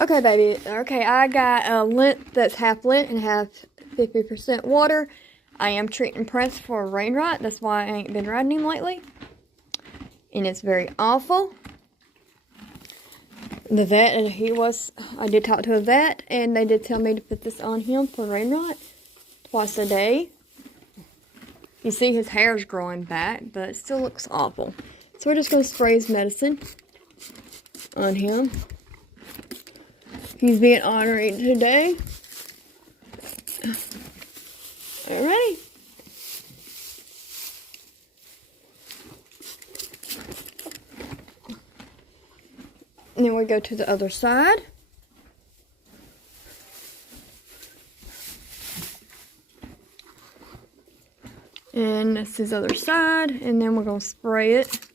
Okay, baby. Okay, I got a lint that's half lint and half 50% water. I am treating Prince for rain rot. That's why I ain't been riding him lately. And it's very awful. The vet, and I did talk to a vet, and they did tell me to put this on him for rain rot twice a day. You see his hair's growing back, but it still looks awful. So we're just going to spray his medicine on him. He's being honored today. Alright. And then we go to the other side. And this is the other side. And then we're going to spray it